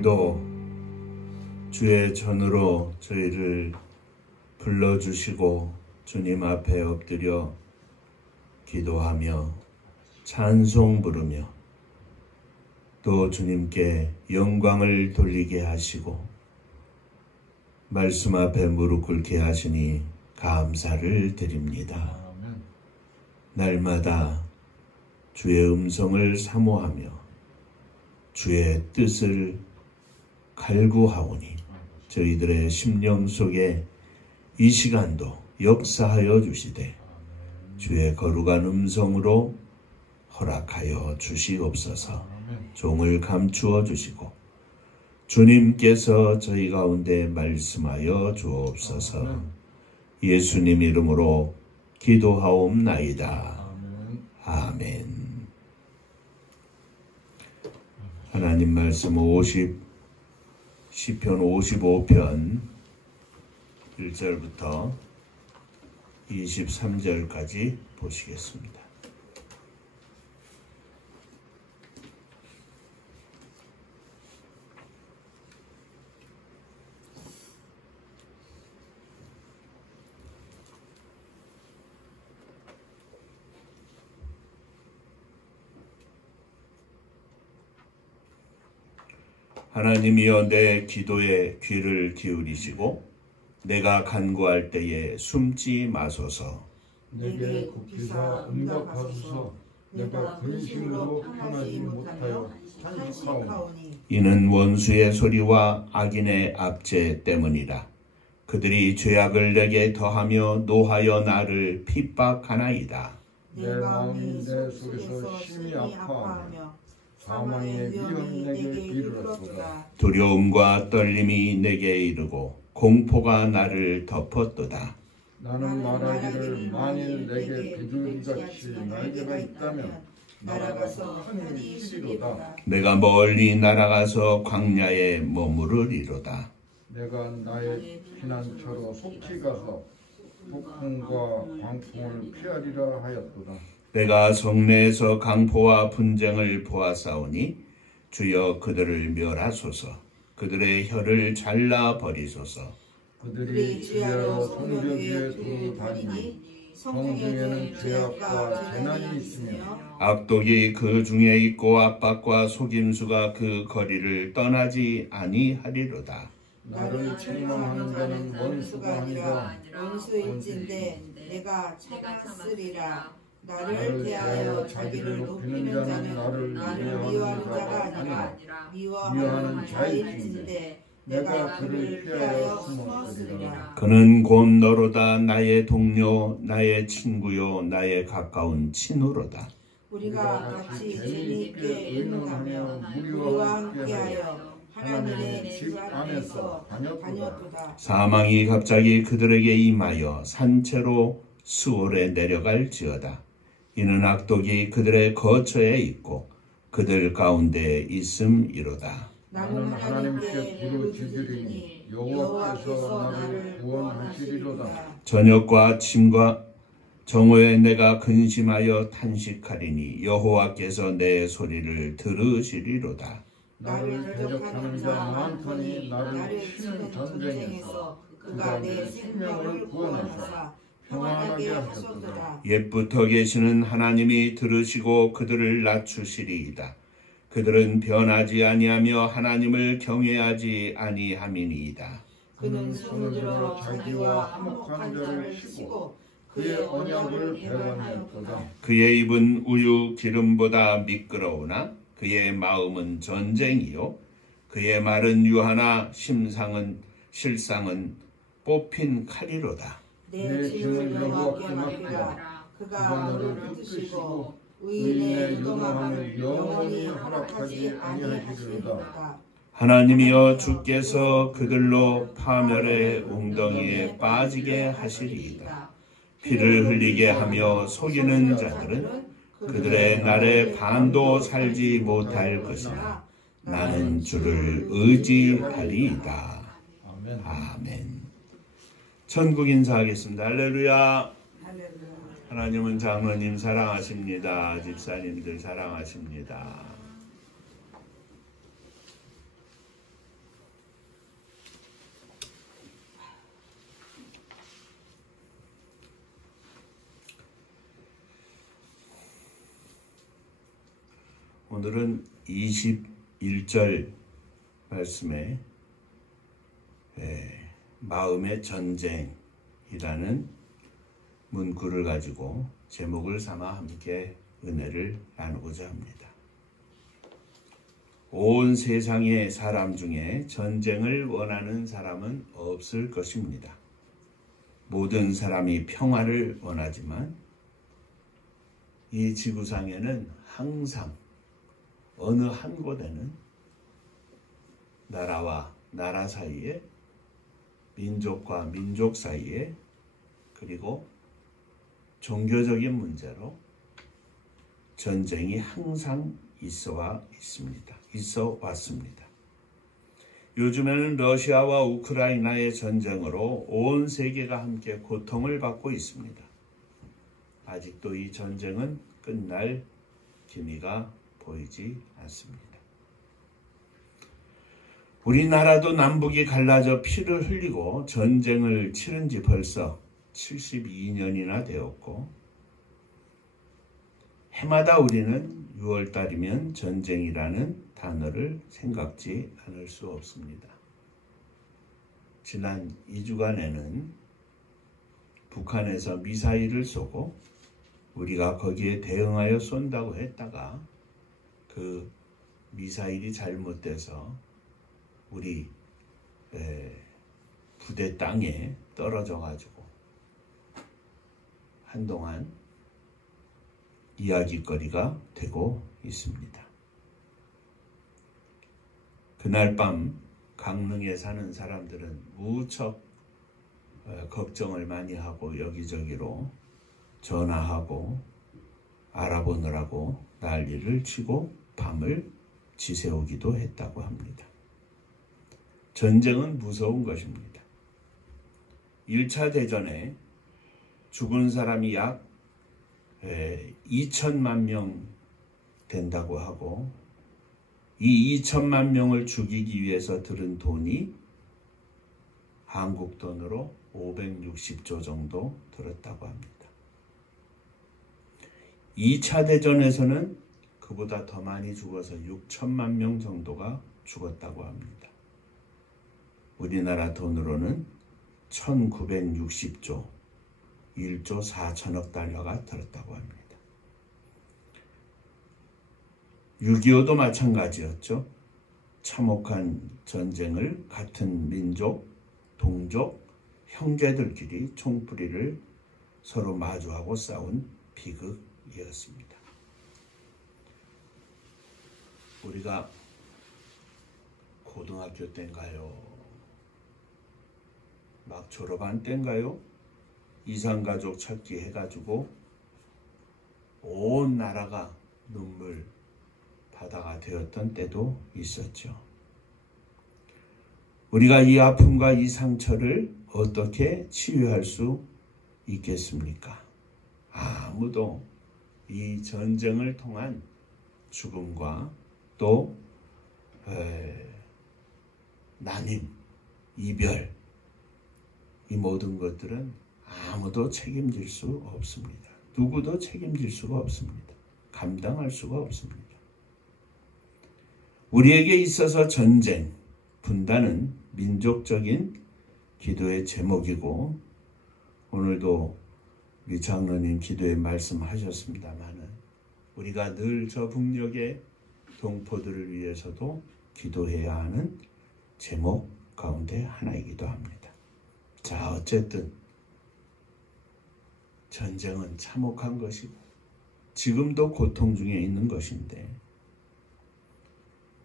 오늘도 주의 전으로 저희를 불러주시고 주님 앞에 엎드려 기도하며 찬송 부르며 또 주님께 영광을 돌리게 하시고 말씀 앞에 무릎 꿇게 하시니 감사를 드립니다. 날마다 주의 음성을 사모하며 주의 뜻을 갈구하오니 저희들의 심령 속에 이 시간도 역사하여 주시되 주의 거룩한 음성으로 허락하여 주시옵소서. 종을 감추어 주시고 주님께서 저희 가운데 말씀하여 주옵소서. 예수님 이름으로 기도하옵나이다. 아멘. 하나님 말씀 시편 55편 1절부터 23절까지 보시겠습니다. 하나님이여 내 기도에 귀를 기울이시고 내가 간구할 때에 숨지 마소서. 내게 굽히사 응답하소서. 내가 근심으로 편하지 못하여 탄식하오니 이는 원수의 소리와 악인의 압제 때문이라. 그들이 죄악을 내게 더하며 노하여 나를 핍박하나이다. 내 마음이 내 속에서 심히 아파하며 사망의 위험 내게 이르렀도다. 두려움과 떨림이 내게 이르고 공포가 나를 덮었도다. 나는 말하기를 만일 내게 비둘기같이 날개가 있다면 날아가서 하늘이 쉬리로다. 내가 멀리 날아가서 광야에 머무르리로다. 내가 나의 피난처로 속히 가서 폭풍과 광풍을 피하리라 하였도다. 내가 성내에서 강포와 분쟁을 보았사오니 주여 그들을 멸하소서. 그들의 혀를 잘라 버리소서. 그들이 주야로 성벽 위에 두루 다니니 성중에는 죄악과 재난이 있으며 악독이 그 중에 있고 압박과 속임수가 그 거리를 떠나지 아니하리로다. 나를 책망하는 자는 원수가 아니라 원수일진데 내가 참았으리라. 나를 대하여 자기를 높이는 자는 나를 미워하는 자가 아니라 미워하는 자일진데 내가 그를 피하여 숨었으리라. 그는 곧 너로다. 나의 동료, 나의 친구요, 나의 가까운 친구로다. 우리가 같이 재미있게 의논하며 우리와 함께하여 하나님의 집 안에서 다녔도다. 사망이 갑자기 그들에게 임하여 산채로 수월에 내려갈지어다. 이는 악독이 그들의 거처에 있고 그들 가운데 있음이로다. 나는 하나님께 부르짖으리니 여호와께서 나를 구원하시리로다. 저녁과 아침과 정오에 내가 근심하여 탄식하리니 여호와께서 내 소리를 들으시리로다. 나를 대적하는 자 많더니 나를 치는 전쟁에서 그가 내 생명을 구원하사 평안하게 하셨도다. 옛부터 계시는 하나님이 들으시고 그들을 낮추시리이다. 그들은 변하지 아니하며 하나님을 경외하지 아니함이니이다. 그는 손을 들어 자기와 화목한 자를 치고 그의 언약을 배반하였도다. 그의 입은 우유 기름보다 미끄러우나 그의 마음은 전쟁이요 그의 말은 유하나 실상은 뽑힌 칼이로다. 내 짐을 여호와께 맡기라. 그가 너를 붙드시고 의인의 유동함을 영원히 허락하지 아니하시리로다. 하나님이여 주께서 그들로 파멸의 웅덩이에 빠지게 하시리이다. 피를 흘리게 하며 속이는 자들은 그들의 날에 반도 살지 못할 것이나 나는 주를 의지하리이다. 아멘. 천국 인사하겠습니다. 할렐루야. 하나님은 장로님 사랑하십니다. 집사님들 사랑하십니다. 오늘은 21절 말씀에 마음의 전쟁이라는 문구를 가지고 제목을 삼아 함께 은혜를 나누고자 합니다. 온 세상의 사람 중에 전쟁을 원하는 사람은 없을 것입니다. 모든 사람이 평화를 원하지만 이 지구상에는 항상 어느 한 곳에는 나라와 나라 사이에, 민족과 민족 사이에, 그리고 종교적인 문제로 전쟁이 항상 있어 왔습니다. 요즘에는 러시아와 우크라이나의 전쟁으로 온 세계가 함께 고통을 받고 있습니다. 아직도 이 전쟁은 끝날 기미가 보이지 않습니다. 우리나라도 남북이 갈라져 피를 흘리고 전쟁을 치른 지 벌써 72년이나 되었고, 해마다 우리는 6월달이면 전쟁이라는 단어를 생각지 않을 수 없습니다. 지난 2주간에는 북한에서 미사일을 쏘고 우리가 거기에 대응하여 쏜다고 했다가 그 미사일이 잘못돼서 우리 부대 땅에 떨어져 가지고 한동안 이야기거리가 되고 있습니다. 그날 밤 강릉에 사는 사람들은 무척 걱정을 많이 하고 여기저기로 전화하고 알아보느라고 난리를 치고 밤을 지새우기도 했다고 합니다. 전쟁은 무서운 것입니다. 1차 대전에 죽은 사람이 약 2천만 명 된다고 하고, 이 2천만 명을 죽이기 위해서 들은 돈이 한국 돈으로 560조 정도 들었다고 합니다. 2차 대전에서는 그보다 더 많이 죽어서 6천만 명 정도가 죽었다고 합니다. 우리나라 돈으로는 1960조, 1조 4천억 달러가 들었다고 합니다. 6.25도 마찬가지였죠. 참혹한 전쟁을 같은 민족, 동족, 형제들끼리 총뿌리를 서로 마주하고 싸운 비극이었습니다. 우리가 고등학교 때인가요? 막 졸업한 때인가요? 이산가족 찾기 해가지고 온 나라가 눈물 바다가 되었던 때도 있었죠. 우리가 이 아픔과 이 상처를 어떻게 치유할 수 있겠습니까? 아무도 이 전쟁을 통한 죽음과 또 난임, 이별, 이 모든 것들은 아무도 책임질 수 없습니다. 누구도 책임질 수가 없습니다. 감당할 수가 없습니다. 우리에게 있어서 전쟁, 분단은 민족적인 기도의 제목이고, 오늘도 미 장로님 기도에 말씀하셨습니다마는 우리가 늘 저 북녘의 동포들을 위해서도 기도해야 하는 제목 가운데 하나이기도 합니다. 자, 어쨌든 전쟁은 참혹한 것이고 지금도 고통 중에 있는 것인데,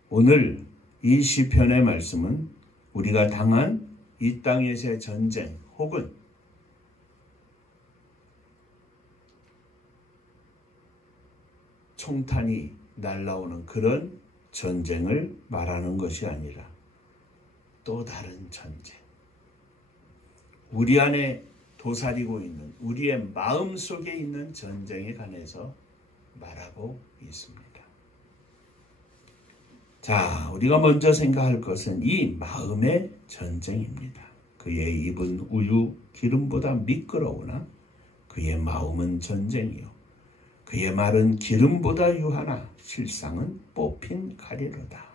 오늘 이 시편의 말씀은 우리가 당한 이 땅에서의 전쟁 혹은 총탄이 날아오는 그런 전쟁을 말하는 것이 아니라 또 다른 전쟁, 우리 안에 도사리고 있는 우리의 마음 속에 있는 전쟁에 관해서 말하고 있습니다. 자, 우리가 먼저 생각할 것은 이 마음의 전쟁입니다. 그의 입은 우유 기름보다 미끄러우나 그의 마음은 전쟁이요 그의 말은 기름보다 유하나 실상은 뽑힌 가리로다.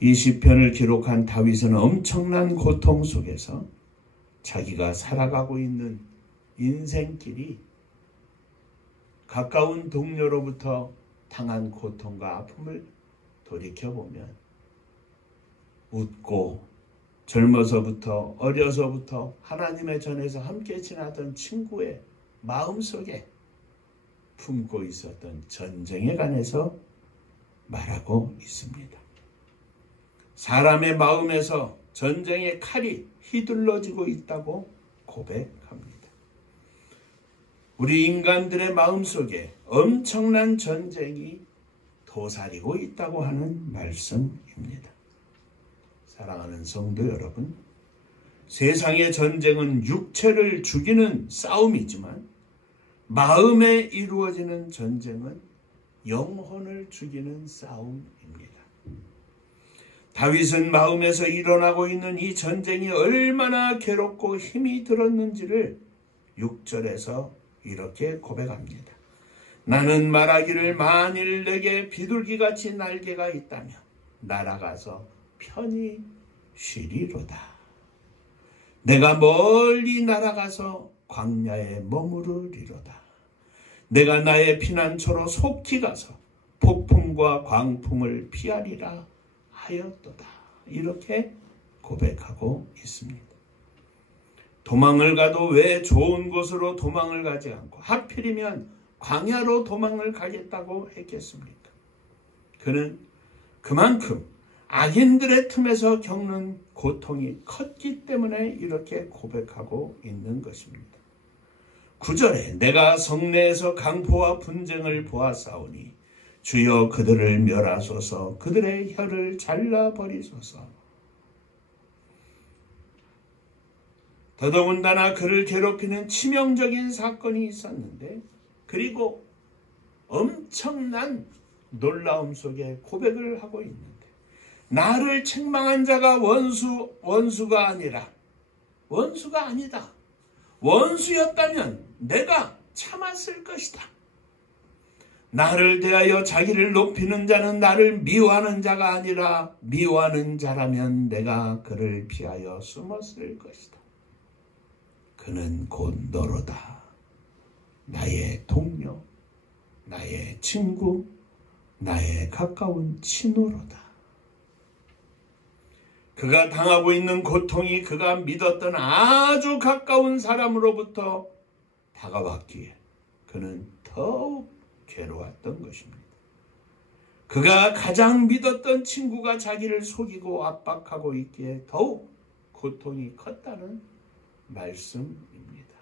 이 시편을 기록한 다윗은 엄청난 고통 속에서 자기가 살아가고 있는 인생길이 가까운 동료로부터 당한 고통과 아픔을 돌이켜보면 웃고 젊어서부터 어려서부터 하나님의 전에서 함께 지나던 친구의 마음속에 품고 있었던 전쟁에 관해서 말하고 있습니다. 사람의 마음에서 전쟁의 칼이 휘둘러지고 있다고 고백합니다. 우리 인간들의 마음속에 엄청난 전쟁이 도사리고 있다고 하는 말씀입니다. 사랑하는 성도 여러분, 세상의 전쟁은 육체를 죽이는 싸움이지만 마음에 이루어지는 전쟁은 영혼을 죽이는 싸움입니다. 다윗은 마음에서 일어나고 있는 이 전쟁이 얼마나 괴롭고 힘이 들었는지를 6절에서 이렇게 고백합니다. 나는 말하기를 만일 내게 비둘기같이 날개가 있다면 날아가서 편히 쉬리로다. 내가 멀리 날아가서 광야에 머무르리로다. 내가 나의 피난처로 속히 가서 폭풍과 광풍을 피하리라 하였도다. 이렇게 고백하고 있습니다. 도망을 가도 왜 좋은 곳으로 도망을 가지 않고 하필이면 광야로 도망을 가겠다고 했겠습니까? 그는 그만큼 악인들의 틈에서 겪는 고통이 컸기 때문에 이렇게 고백하고 있는 것입니다. 9절에 내가 성내에서 강포와 분쟁을 보았사오니 주여 그들을 멸하소서, 그들의 혀를 잘라버리소서. 더더군다나 그를 괴롭히는 치명적인 사건이 있었는데, 그리고 엄청난 놀라움 속에 고백을 하고 있는데, 나를 책망한 자가 원수가 아니다. 원수였다면 내가 참았을 것이다. 나를 대하여 자기를 높이는 자는 나를 미워하는 자가 아니라 미워하는 자라면 내가 그를 피하여 숨었을 것이다. 그는 곧 너로다. 나의 동료, 나의 친구, 나의 가까운 친구로다. 그가 당하고 있는 고통이 그가 믿었던 아주 가까운 사람으로부터 다가왔기에 그는 더욱 괴로웠던 것입니다. 그가 가장 믿었던 친구가 자기를 속이고 압박하고 있기에 더욱 고통이 컸다는 말씀입니다.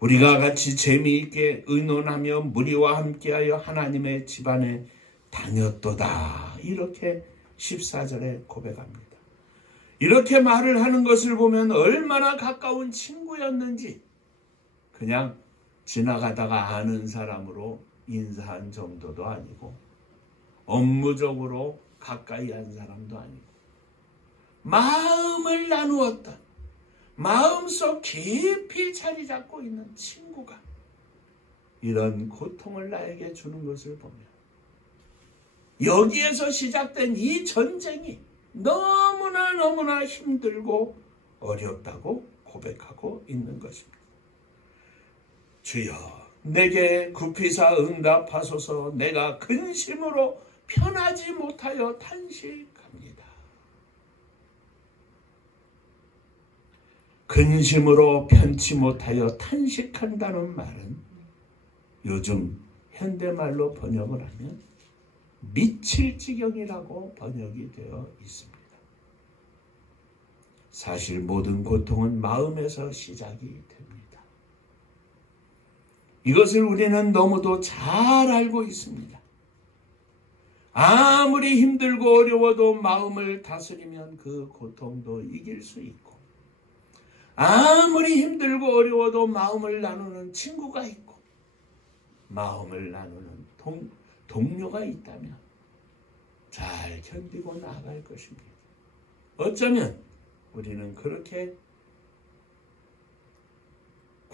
우리가 같이 재미있게 의논하며 무리와 함께하여 하나님의 집안에 다녔도다. 이렇게 14절에 고백합니다. 이렇게 말을 하는 것을 보면 얼마나 가까운 친구였는지, 그냥 지나가다가 아는 사람으로 인사한 정도도 아니고 업무적으로 가까이 한 사람도 아니고 마음을 나누었던, 마음속 깊이 자리 잡고 있는 친구가 이런 고통을 나에게 주는 것을 보면 여기에서 시작된 이 전쟁이 너무나 힘들고 어렵다고 고백하고 있는 것입니다. 주여 내게 굽히사 응답하소서. 내가 근심으로 편하지 못하여 탄식합니다. 근심으로 편치 못하여 탄식한다는 말은 요즘 현대말로 번역을 하면 미칠 지경이라고 번역이 되어 있습니다. 사실 모든 고통은 마음에서 시작이 됩니다. 이것을 우리는 너무도 잘 알고 있습니다. 아무리 힘들고 어려워도 마음을 다스리면 그 고통도 이길 수 있고, 아무리 힘들고 어려워도 마음을 나누는 친구가 있고, 마음을 나누는 동료가 있다면 잘 견디고 나아갈 것입니다. 어쩌면 우리는 그렇게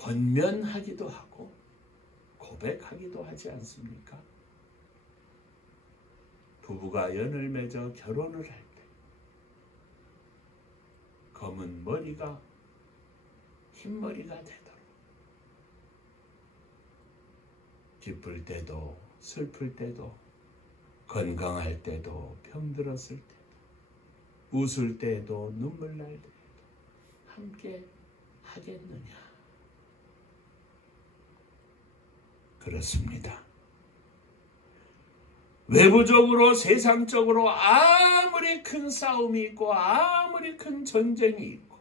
권면하기도 하고 고백하기도 하지 않습니까? 부부가 연을 맺어 결혼을 할 때 검은 머리가 흰머리가 되도록 기쁠 때도 슬플 때도 건강할 때도 병들었을 때도 웃을 때도 눈물 날 때도 함께 하겠느냐? 그렇습니다. 외부적으로 세상적으로 아무리 큰 싸움이 있고 아무리 큰 전쟁이 있고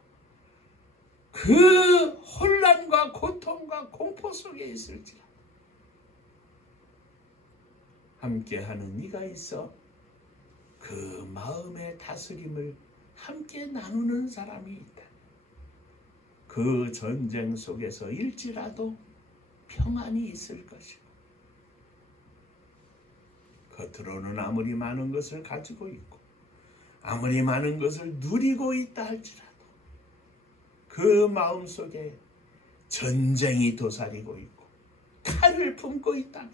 그 혼란과 고통과 공포 속에 있을지라도 함께하는 이가 있어 그 마음의 다스림을 함께 나누는 사람이 있다. 그 전쟁 속에서 일지라도 평안이 있을 것이고 겉으로는 아무리 많은 것을 가지고 있고 아무리 많은 것을 누리고 있다 할지라도 그 마음속에 전쟁이 도사리고 있고 칼을 품고 있다면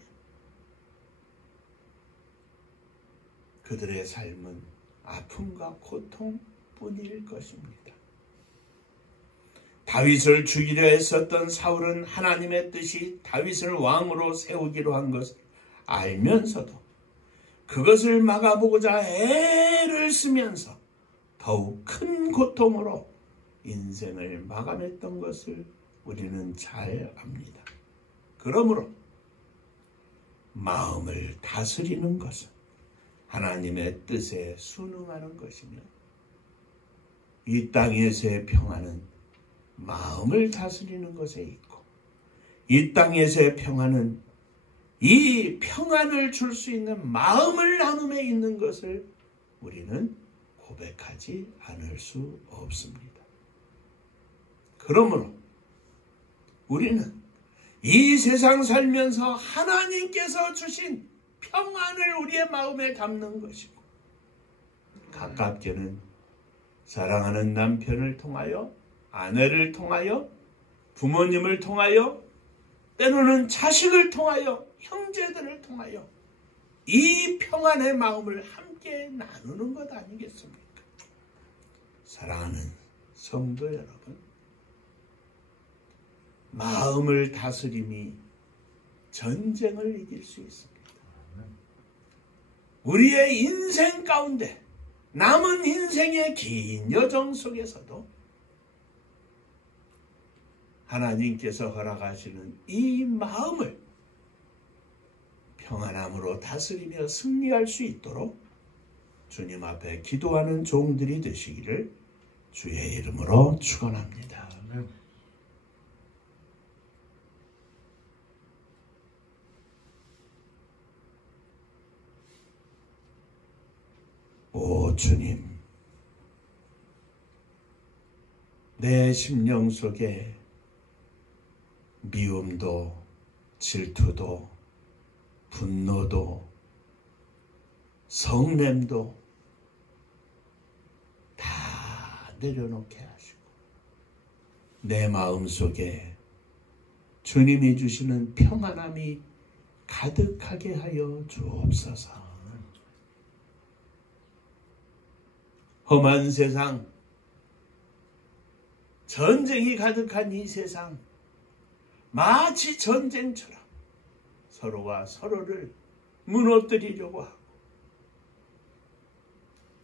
그들의 삶은 아픔과 고통뿐일 것입니다. 다윗을 죽이려 했었던 사울은 하나님의 뜻이 다윗을 왕으로 세우기로 한 것을 알면서도 그것을 막아보고자 애를 쓰면서 더욱 큰 고통으로 인생을 마감했던 것을 우리는 잘 압니다. 그러므로 마음을 다스리는 것은 하나님의 뜻에 순응하는 것이며 이 땅에서의 평안은 마음을 다스리는 것에 있고 이 땅에서의 평안은 이 평안을 줄 수 있는 마음을 나눔에 있는 것을 우리는 고백하지 않을 수 없습니다. 그러므로 우리는 이 세상 살면서 하나님께서 주신 평안을 우리의 마음에 담는 것이고 가깝게는 사랑하는 남편을 통하여 아내를 통하여 부모님을 통하여 때로는 자식을 통하여 형제들을 통하여 이 평안의 마음을 함께 나누는 것 아니겠습니까? 사랑하는 성도 여러분, 마음을 다스림이 전쟁을 이길 수 있습니다. 우리의 인생 가운데 남은 인생의 긴 여정 속에서도 하나님께서 허락하시는 이 마음을 평안함으로 다스리며 승리할 수 있도록 주님 앞에 기도하는 종들이 되시기를 주의 이름으로 축원합니다. 오 주님, 내 심령 속에 미움도 질투도 분노도 성냄도 다 내려놓게 하시고 내 마음속에 주님이 주시는 평안함이 가득하게 하여 주옵소서. 험한 세상, 전쟁이 가득한 이 세상, 마치 전쟁처럼 서로가 서로를 무너뜨리려고 하고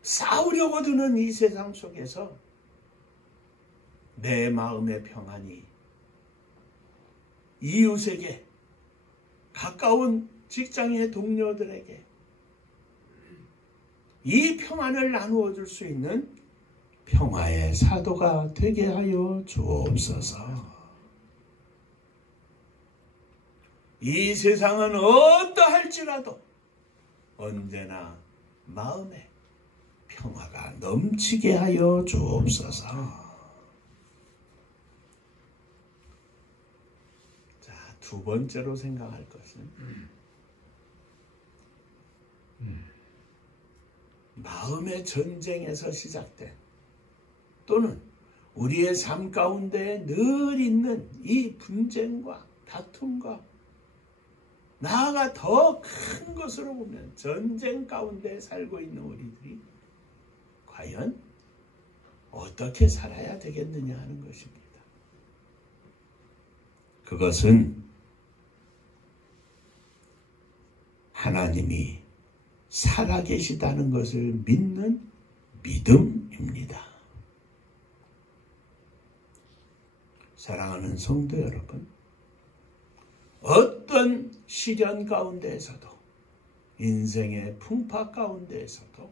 싸우려고 드는 이 세상 속에서 내 마음의 평안이 이웃에게, 가까운 직장의 동료들에게 이 평안을 나누어 줄 수 있는 평화의 사도가 되게 하여 주옵소서. 이 세상은 어떠할지라도 언제나 마음에 평화가 넘치게 하여 주옵소서. 자, 두 번째로 생각할 것은 마음의 전쟁에서 시작된 또는 우리의 삶 가운데 늘 있는 이 분쟁과 다툼과 나아가 더 큰 것으로 보면 전쟁 가운데 살고 있는 우리들이 과연 어떻게 살아야 되겠느냐 하는 것입니다. 그것은 하나님이 살아계시다는 것을 믿는 믿음입니다. 사랑하는 성도 여러분, 어떤 시련 가운데에서도 인생의 풍파 가운데에서도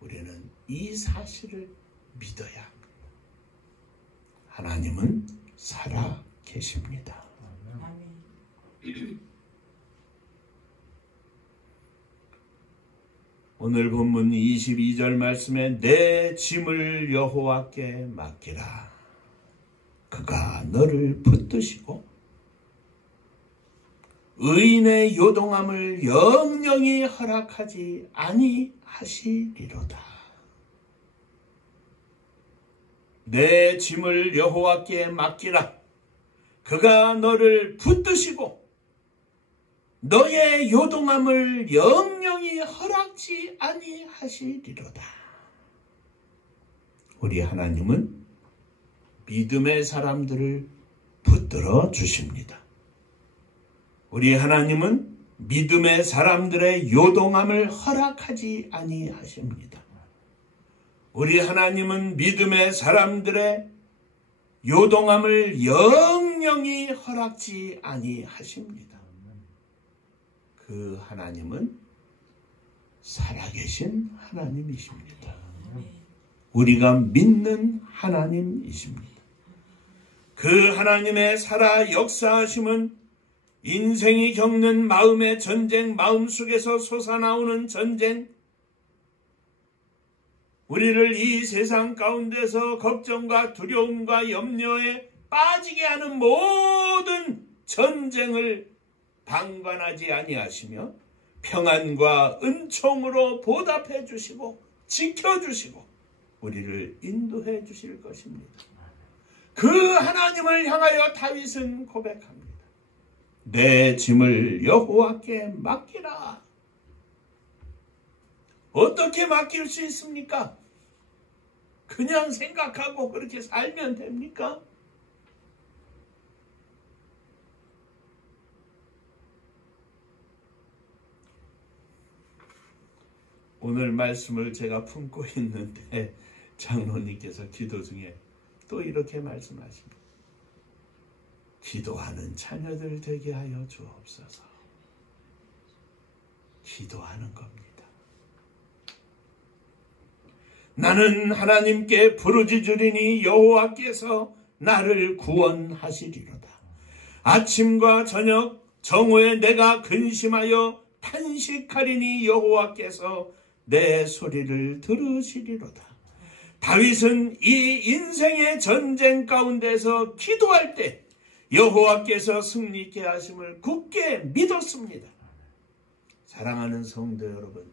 우리는 이 사실을 믿어야 합니다. 하나님은 살아 계십니다. 오늘 본문 22절 말씀에 내 짐을 여호와께 맡기라. 그가 너를 붙드시고 의인의 요동함을 영영히 허락하지 아니하시리로다. 내 짐을 여호와께 맡기라. 그가 너를 붙드시고 너의 요동함을 영영히 허락지 아니하시리로다. 우리 하나님은 믿음의 사람들을 붙들어 주십니다. 우리 하나님은 믿음의 사람들의 요동함을 허락하지 아니하십니다. 우리 하나님은 믿음의 사람들의 요동함을 영영히 허락지 아니하십니다. 그 하나님은 살아계신 하나님이십니다. 우리가 믿는 하나님이십니다. 그 하나님의 살아 역사하심은 인생이 겪는 마음의 전쟁, 마음속에서 솟아나오는 전쟁, 우리를 이 세상 가운데서 걱정과 두려움과 염려에 빠지게 하는 모든 전쟁을 방관하지 아니하시며 평안과 은총으로 보답해 주시고 지켜주시고 우리를 인도해 주실 것입니다. 그 하나님을 향하여 다윗은 고백합니다. 내 짐을 여호와께 맡기라. 어떻게 맡길 수 있습니까? 그냥 생각하고 그렇게 살면 됩니까? 오늘 말씀을 제가 품고 있는데 장로님께서 기도 중에 또 이렇게 말씀하십니다. 기도하는 자녀들 되게 하여 주옵소서. 기도하는 겁니다. 나는 하나님께 부르짖으리니 여호와께서 나를 구원하시리로다. 아침과 저녁 정오에 내가 근심하여 탄식하리니 여호와께서 내 소리를 들으시리로다. 다윗은 이 인생의 전쟁 가운데서 기도할 때 여호와께서 승리 있게 하심을 굳게 믿었습니다. 사랑하는 성도 여러분,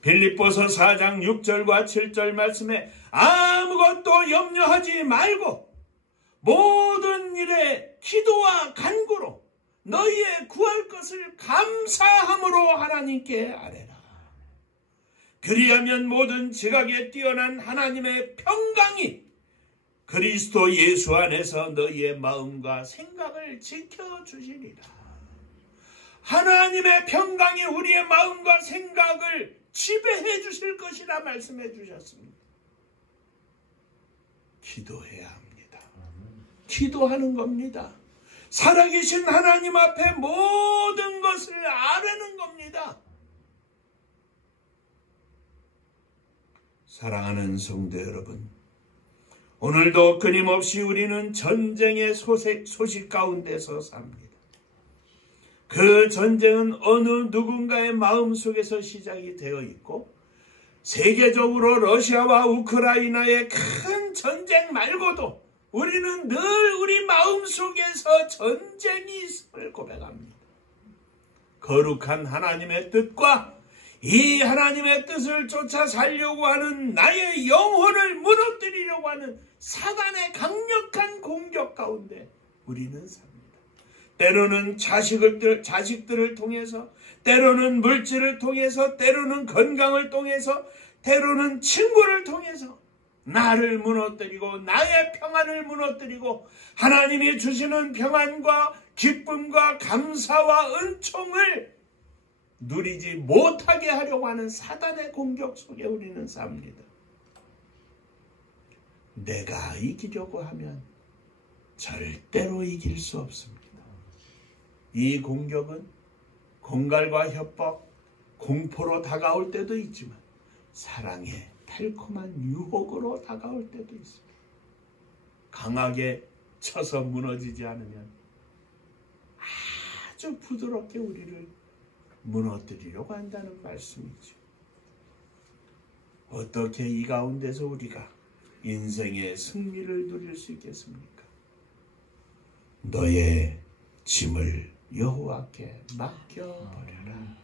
빌립보서 4장 6절과 7절 말씀에 아무것도 염려하지 말고 모든 일에 기도와 간구로 너희의 구할 것을 감사함으로 하나님께 아뢰라. 그리하면 모든 지각에 뛰어난 하나님의 평강이 그리스도 예수 안에서 너희의 마음과 생각을 지켜주시리라. 하나님의 평강이 우리의 마음과 생각을 지배해 주실 것이라 말씀해 주셨습니다. 기도해야 합니다. 기도하는 겁니다. 살아계신 하나님 앞에 모든 것을 아뢰는 겁니다. 사랑하는 성도 여러분, 오늘도 끊임없이 우리는 전쟁의 소식 가운데서 삽니다. 그 전쟁은 어느 누군가의 마음속에서 시작이 되어 있고 세계적으로 러시아와 우크라이나의 큰 전쟁 말고도 우리는 늘 우리 마음속에서 전쟁이 있음을 고백합니다. 거룩한 하나님의 뜻과 이 하나님의 뜻을 쫓아 살려고 하는 나의 영혼을 무너뜨리려고 하는 사단의 강력한 공격 가운데 우리는 삽니다. 때로는 자식들을 통해서, 때로는 물질을 통해서, 때로는 건강을 통해서, 때로는 친구를 통해서 나를 무너뜨리고 나의 평안을 무너뜨리고 하나님이 주시는 평안과 기쁨과 감사와 은총을 누리지 못하게 하려고 하는 사단의 공격 속에 우리는 삽니다. 내가 이기려고 하면 절대로 이길 수 없습니다. 이 공격은 공갈과 협박, 공포로 다가올 때도 있지만 사랑의 달콤한 유혹으로 다가올 때도 있습니다. 강하게 쳐서 무너지지 않으면 아주 부드럽게 우리를 무너뜨리려고 한다는 말씀이죠. 어떻게 이 가운데서 우리가 인생의 승리를 누릴 수 있겠습니까? 너의 짐을 여호와께 맡겨버려라.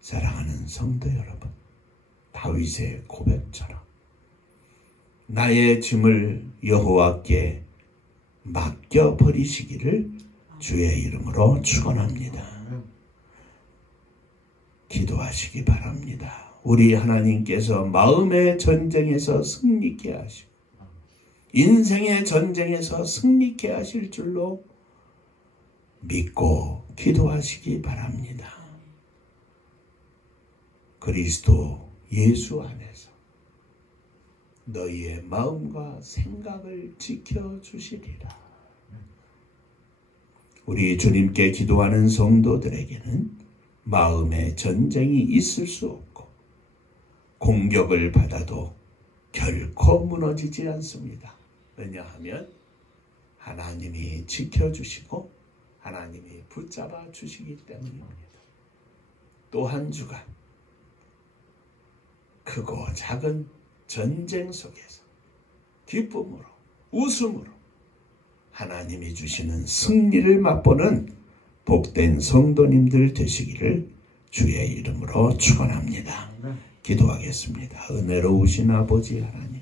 사랑하는 성도 여러분, 다윗의 고백처럼 나의 짐을 여호와께 맡겨버리시기를 주의 이름으로 축원합니다. 기도하시기 바랍니다. 우리 하나님께서 마음의 전쟁에서 승리케 하시고 인생의 전쟁에서 승리케 하실 줄로 믿고 기도하시기 바랍니다. 그리스도 예수 안에서 너희의 마음과 생각을 지켜주시리라. 우리 주님께 기도하는 성도들에게는 마음의 전쟁이 있을 수 없고 공격을 받아도 결코 무너지지 않습니다. 왜냐하면 하나님이 지켜주시고 하나님이 붙잡아 주시기 때문입니다. 또 한 주간 크고 작은 전쟁 속에서 기쁨으로 웃음으로 하나님이 주시는 승리를 맛보는 복된 성도님들 되시기를 주의 이름으로 축원합니다. 기도하겠습니다. 은혜로우신 아버지 하나님,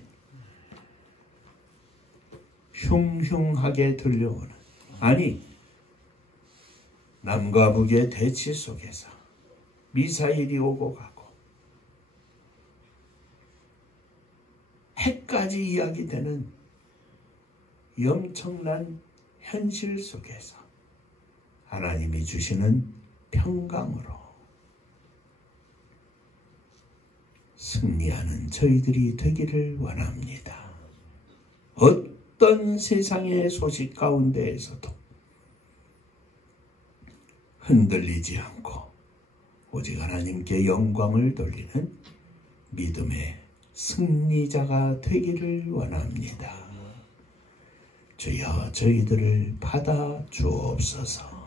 흉흉하게 들려오는, 아니 남과 북의 대치 속에서 미사일이 오고 가고 핵까지 이야기되는 엄청난 현실 속에서 하나님이 주시는 평강으로 승리하는 저희들이 되기를 원합니다. 어떤 세상의 소식 가운데에서도 흔들리지 않고 오직 하나님께 영광을 돌리는 믿음의 승리자가 되기를 원합니다. 주여 저희들을 받아 주옵소서.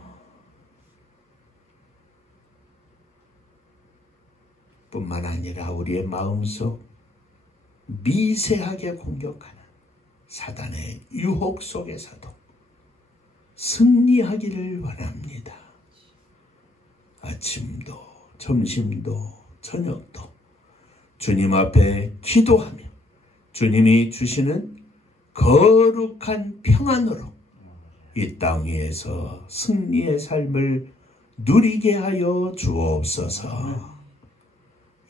뿐만 아니라 우리의 마음속 미세하게 공격하는 사단의 유혹 속에서도 승리하기를 원합니다. 아침도 점심도 저녁도 주님 앞에 기도하며 주님이 주시는 거룩한 평안으로 이 땅 위에서 승리의 삶을 누리게 하여 주옵소서.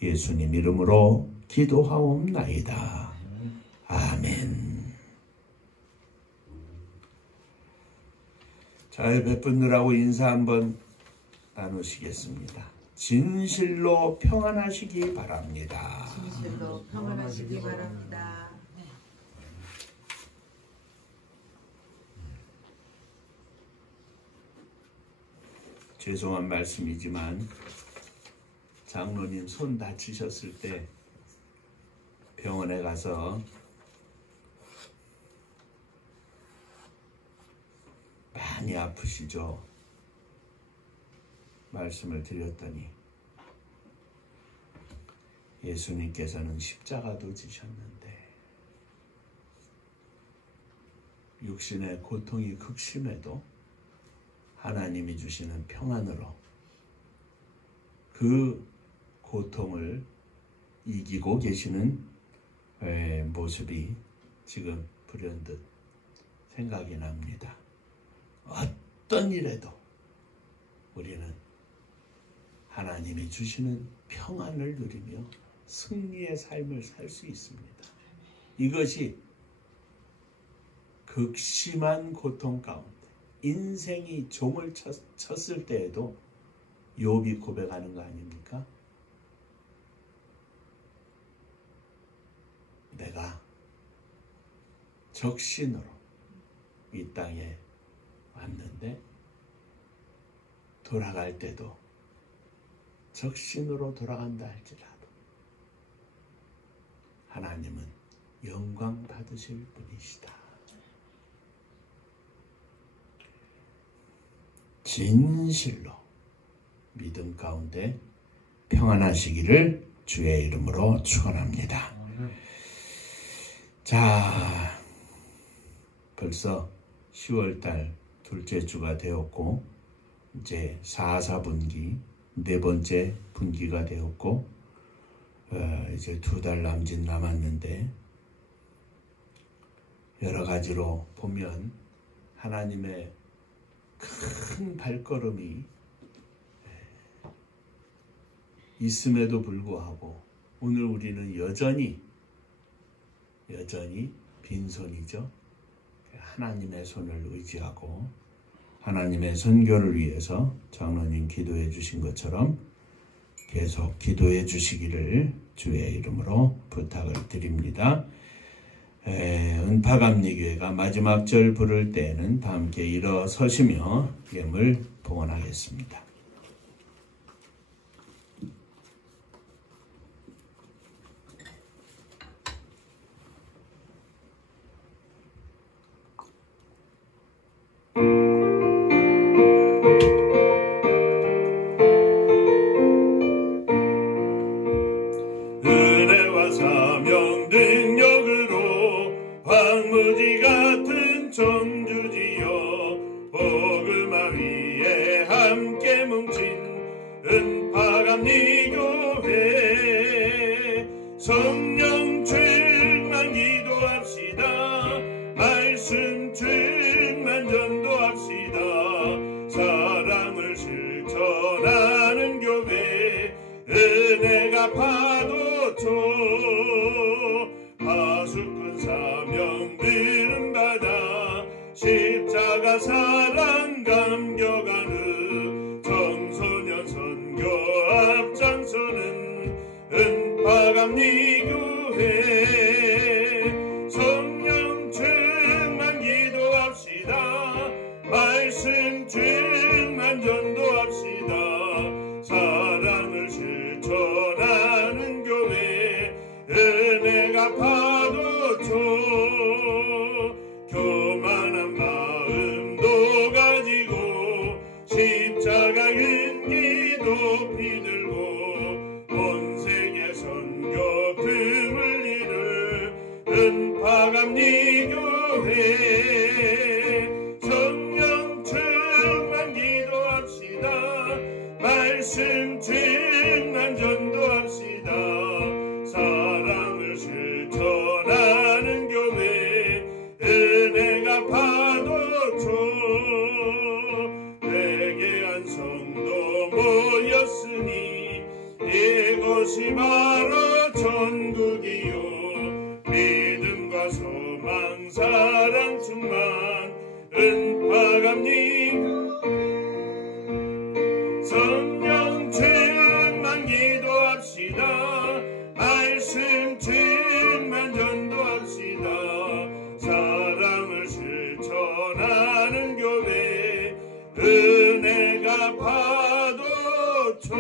예수님 이름으로 기도하옵나이다. 아멘. 잘 베푸느라고 인사 한번 나누시겠습니다. 진실로 평안하시기 바랍니다. 진실로 평안하시기 바랍니다. 죄송한 말씀이지만 장로님 손 다치셨을 때 병원에 가서 많이 아프시죠? 말씀을 드렸더니 예수님께서는 십자가도 지셨는데 육신의 고통이 극심해도 하나님이 주시는 평안으로 그 고통을 이기고 계시는 모습이 지금 불현듯 생각이 납니다. 어떤 일에도 우리는 하나님이 주시는 평안을 누리며 승리의 삶을 살 수 있습니다. 이것이 극심한 고통 가운데 인생이 종을 쳤을 때에도 욥이 고백하는 거 아닙니까? 내가 적신으로 이 땅에 왔는데 돌아갈 때도 적신으로 돌아간다 할지라도 하나님은 영광 받으실 분이시다. 진실로 믿음 가운데 평안하시기를 주의 이름으로 축원합니다. 자, 벌써 10월달 둘째 주가 되었고 이제 4분기 네 번째 분기가 되었고 이제 2달 남짓 남았는데 여러 가지로 보면 하나님의 큰 발걸음이 있음에도 불구하고 오늘 우리는 여전히 빈손이죠. 하나님의 손을 의지하고 하나님의 선교를 위해서 장로님 기도해 주신 것처럼 계속 기도해 주시기를 주의 이름으로 부탁을 드립니다. 은파감리교회가 마지막 절 부를 때에는 다 함께 일어서시며 예물 봉헌하겠습니다. 은혜와 사명 능력으로 황무지 같은 청주지여 복음화 위에 함께 뭉친 은파감리교회 성령 충만 기도합시다. 말씀 충만 전도합시다. 사랑을 실천하는 교회 은혜가 파도쳐 하수꾼 사명 들음받아 십자가 사랑 감격하는 청소년 선교 앞장서는 은파감리교회 성령 충만 기도합시다. 말씀 충만 전도합시다. 사랑을 실천하는 교회 은혜가 파도쳐 교만한 마음도 가지고 십자가 은기도 피들고 온 세계 선교 틈을 이룰 은파감리교회 성령 충만 기도합시다. 말씀 충만 전도합시다. 사랑을 실천하는 교회 은혜가 파도쳐 회개한 성도 모였으니 이곳이 바로 천국이요 믿음과 소망 사랑 충만 은파감리교회 성령 충만 기도합시다. 말씀 충만 전도합시다. 사랑을 실천하는 교회 은혜가 파도쳐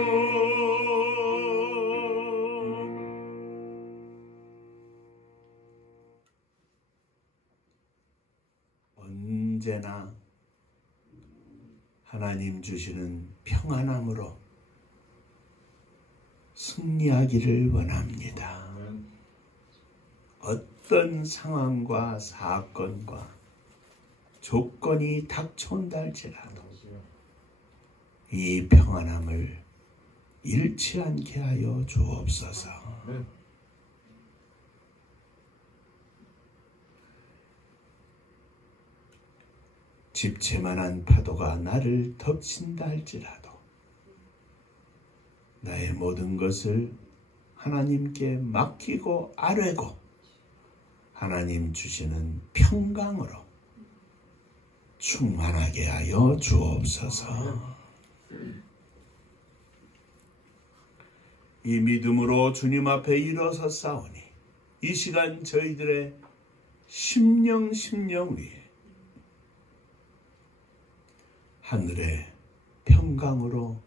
언제나 하나님 주시는 평안함으로 승리하기를 원합니다. 어떤 상황과 사건과 조건이 닥쳐온다 할지라도 이 평안함을 잃지 않게 하여 주옵소서. 집채만한 파도가 나를 덮친다 할지라도 나의 모든 것을 하나님께 맡기고 아뢰고 하나님 주시는 평강으로 충만하게 하여 주옵소서. 이 믿음으로 주님 앞에 일어섰사오니 이 시간 저희들의 심령 위에 하늘의 평강으로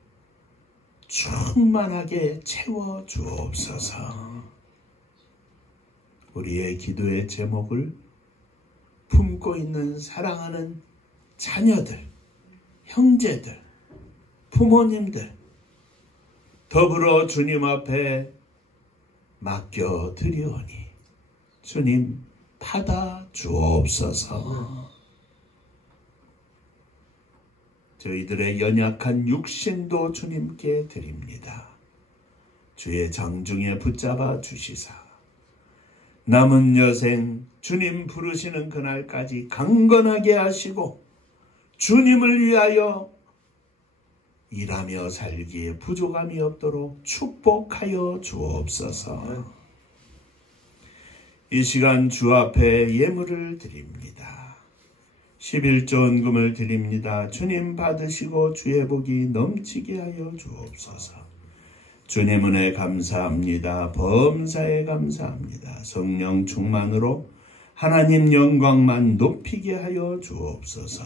충만하게 채워 주옵소서. 우리의 기도의 제목을 품고 있는 사랑하는 자녀들, 형제들, 부모님들 더불어 주님 앞에 맡겨드리오니 주님 받아 주옵소서. 저희들의 연약한 육신도 주님께 드립니다. 주의 장중에 붙잡아 주시사 남은 여생 주님 부르시는 그날까지 강건하게 하시고 주님을 위하여 일하며 살기에 부족함이 없도록 축복하여 주옵소서. 이 시간 주 앞에 예물을 드립니다. 11조원금을 드립니다. 주님 받으시고 주의 복이 넘치게 하여 주옵소서. 주님 은혜 감사합니다. 범사에 감사합니다. 성령 충만으로 하나님 영광만 높이게 하여 주옵소서.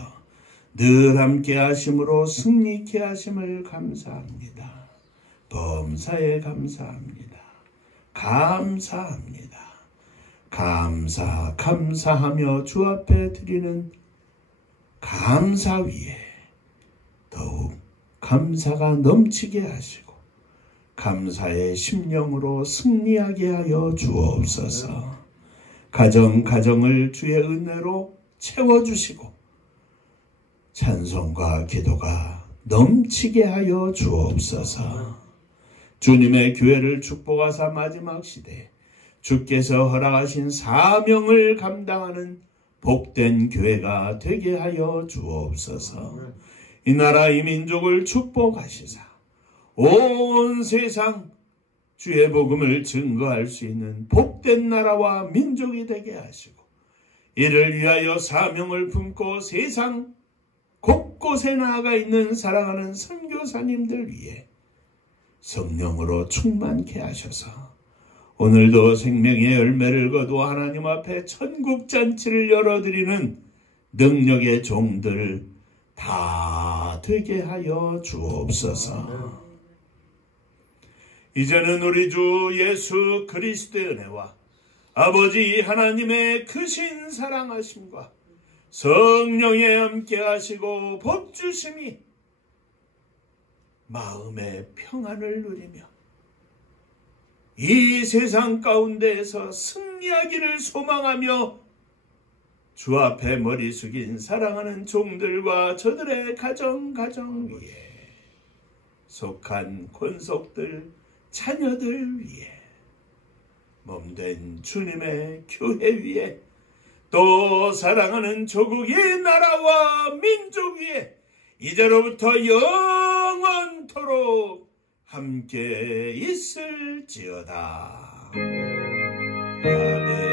늘 함께 하심으로 승리케 하심을 감사합니다. 범사에 감사합니다. 감사합니다. 감사하며 주 앞에 드리는 감사 위에 더욱 감사가 넘치게 하시고 감사의 심령으로 승리하게 하여 주옵소서. 가정을 주의 은혜로 채워주시고 찬송과 기도가 넘치게 하여 주옵소서. 주님의 교회를 축복하사 마지막 시대에 주께서 허락하신 사명을 감당하는 복된 교회가 되게 하여 주옵소서. 이 나라 이 민족을 축복하시사 온 세상 주의 복음을 증거할 수 있는 복된 나라와 민족이 되게 하시고 이를 위하여 사명을 품고 세상 곳곳에 나아가 있는 사랑하는 선교사님들 위해 성령으로 충만케 하셔서 오늘도 생명의 열매를 거두어 하나님 앞에 천국잔치를 열어드리는 능력의 종들 다 되게 하여 주옵소서. 이제는 우리 주 예수 그리스도의 은혜와 아버지 하나님의 크신 사랑하심과 성령의 함께 하시고 복주심이 마음의 평안을 누리며 이 세상 가운데에서 승리하기를 소망하며 주 앞에 머리 숙인 사랑하는 종들과 저들의 가정 위에 속한 권속들 자녀들 위에 몸된 주님의 교회 위에 또 사랑하는 조국의 나라와 민족 위에 이제로부터 영원토록 함께 있을지어다. 아멘.